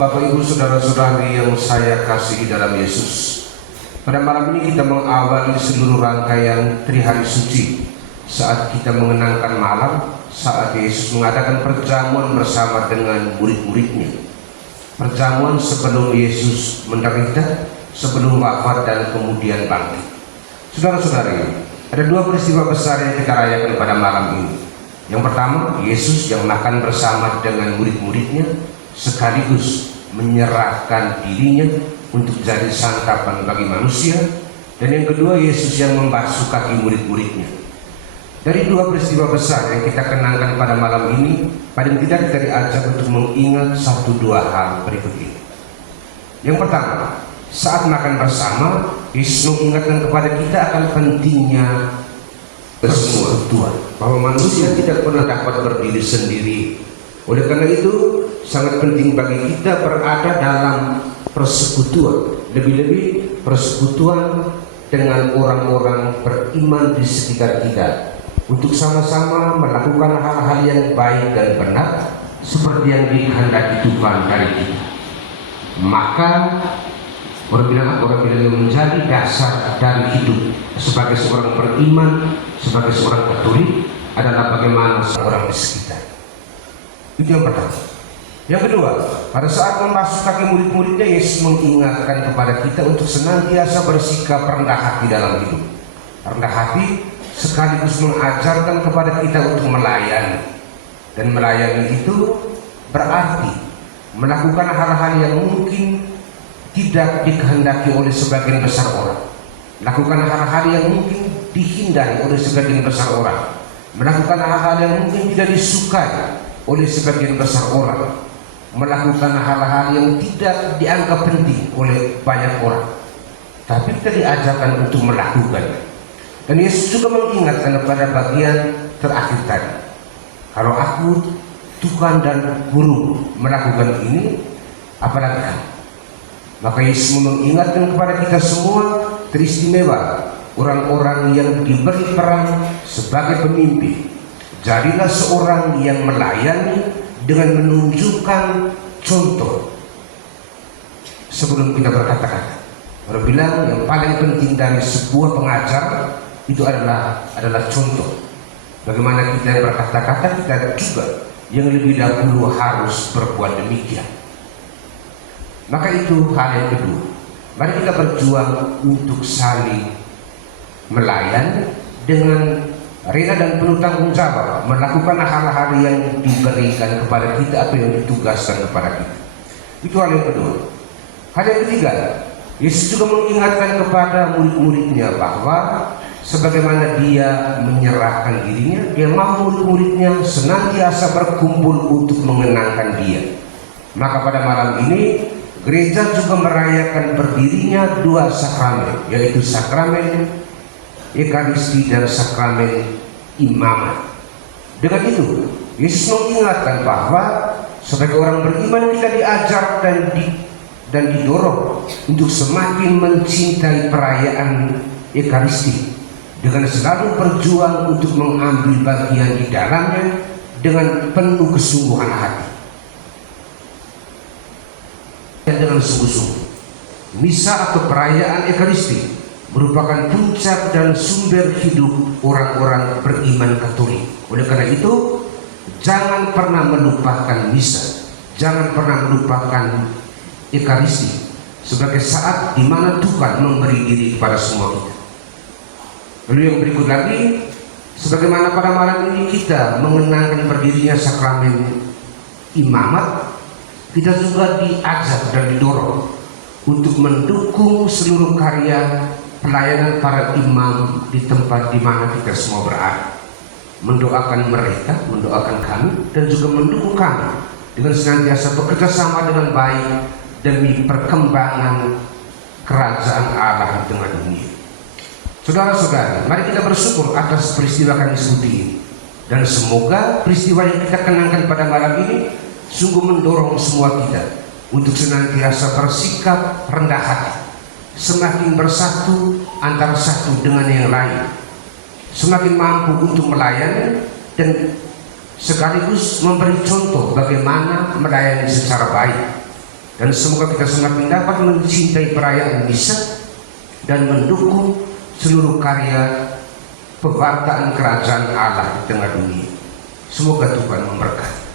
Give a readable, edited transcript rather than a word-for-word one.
Bapak, Ibu, saudara-saudari yang saya kasihi dalam Yesus, pada malam ini kita mengawali seluruh rangkaian Trihari Suci saat kita mengenangkan malam saat Yesus mengadakan perjamuan bersama dengan murid-muridnya. Perjamuan sebelum Yesus menderita, sebelum wafat dan kemudian bangkit. Saudara-saudari, ada dua peristiwa besar yang kita rayakan pada malam ini. Yang pertama, Yesus yang makan bersama dengan murid-muridnya sekaligus menyerahkan dirinya untuk jadi santapan bagi manusia. Dan yang kedua, Yesus yang membasuh kaki murid-muridnya. Dari dua peristiwa besar yang kita kenangkan pada malam ini, paling tidak kita diajak untuk mengingat satu dua hal berikut ini. Yang pertama, saat makan bersama, Yesus mengingatkan kepada kita akan pentingnya persekutuan, bahwa manusia tidak pernah dapat berdiri sendiri. Oleh karena itu, sangat penting bagi kita berada dalam persekutuan, lebih-lebih persekutuan dengan orang-orang beriman di sekitar kita, untuk sama-sama melakukan hal-hal yang baik dan benar seperti yang dikehendaki Tuhan dari kita. Maka orang bilang yang menjadi dasar dari hidup sebagai seorang beriman, sebagai seorang Katolik adalah bagaimana seorang di sekitar. Itu yang pertama. Yang kedua, pada saat membasuh kaki murid-muridnya, Yesus mengingatkan kepada kita untuk senantiasa bersikap rendah hati dalam hidup. Rendah hati sekaligus mengajarkan kepada kita untuk melayani. Dan melayani itu berarti melakukan hal-hal yang mungkin tidak dikehendaki oleh sebagian besar orang. Melakukan hal-hal yang mungkin dihindari oleh sebagian besar orang. Melakukan hal-hal yang mungkin tidak disukai oleh sebagian besar orang. Melakukan hal-hal yang tidak dianggap penting oleh banyak orang, tapi kita diajarkan untuk melakukan. Dan Yesus juga mengingatkan pada bagian terakhir tadi, kalau aku, Tuhan dan Guru melakukan ini, apalagi kamu. Maka Yesus mengingatkan kepada kita semua, teristimewa orang-orang yang diberi peran sebagai pemimpin. Jadilah seorang yang melayani dengan menunjukkan contoh sebelum kita berkata-kata. Orang bilang yang paling penting dari sebuah pengajar itu adalah contoh. Bagaimana kita berkata-kata, kita juga yang lebih dahulu harus berbuat demikian. Maka itu hal yang kedua. Mari kita berjuang untuk saling melayani dengan rela dan penuh tanggung jawab, melakukan hal-hal yang diberikan kepada kita atau yang ditugaskan kepada kita. Itu hal yang kedua. Hal yang ketiga, Yesus juga mengingatkan kepada murid-muridnya bahwa sebagaimana dia menyerahkan dirinya, dia mau murid-muridnya senantiasa berkumpul untuk mengenangkan dia. Maka pada malam ini gereja juga merayakan berdirinya dua sakramen, yaitu sakramen Ekaristi dan sakramen imamat. Dengan itu, Yesus mengingatkan bahwa sebagai orang beriman kita diajar dan didorong untuk semakin mencintai perayaan Ekaristi dengan selalu berjuang untuk mengambil bagian di dalamnya dengan penuh kesungguhan hati dan dengan sungguh-sungguh. Misa atau perayaan Ekaristi merupakan puncak dan sumber hidup orang-orang beriman Katolik. Oleh karena itu, jangan pernah melupakan misa, jangan pernah melupakan Ekaristi sebagai saat di mana Tuhan memberi diri kepada semua kita. Lalu yang berikut lagi, sebagaimana pada malam ini kita mengenangkan berdirinya sakramen imamat, kita juga diajak dan didorong untuk mendukung seluruh karya pelayanan para imam di tempat di mana kita semua berada, mendoakan mereka, mendoakan kami, dan juga mendukung kami dengan senantiasa bekerja sama dengan baik demi perkembangan kerajaan Allah di tengah dunia. Saudara-saudari, mari kita bersyukur atas peristiwa kami ini, dan semoga peristiwa yang kita kenangkan pada malam ini sungguh mendorong semua kita untuk senantiasa bersikap rendah hati, semakin bersatu antara satu dengan yang lain, semakin mampu untuk melayani dan sekaligus memberi contoh bagaimana melayani secara baik. Dan semoga kita semakin dapat mencintai perayaan misa dan mendukung seluruh karya pewartaan kerajaan Allah di tengah dunia. Semoga Tuhan memberkati.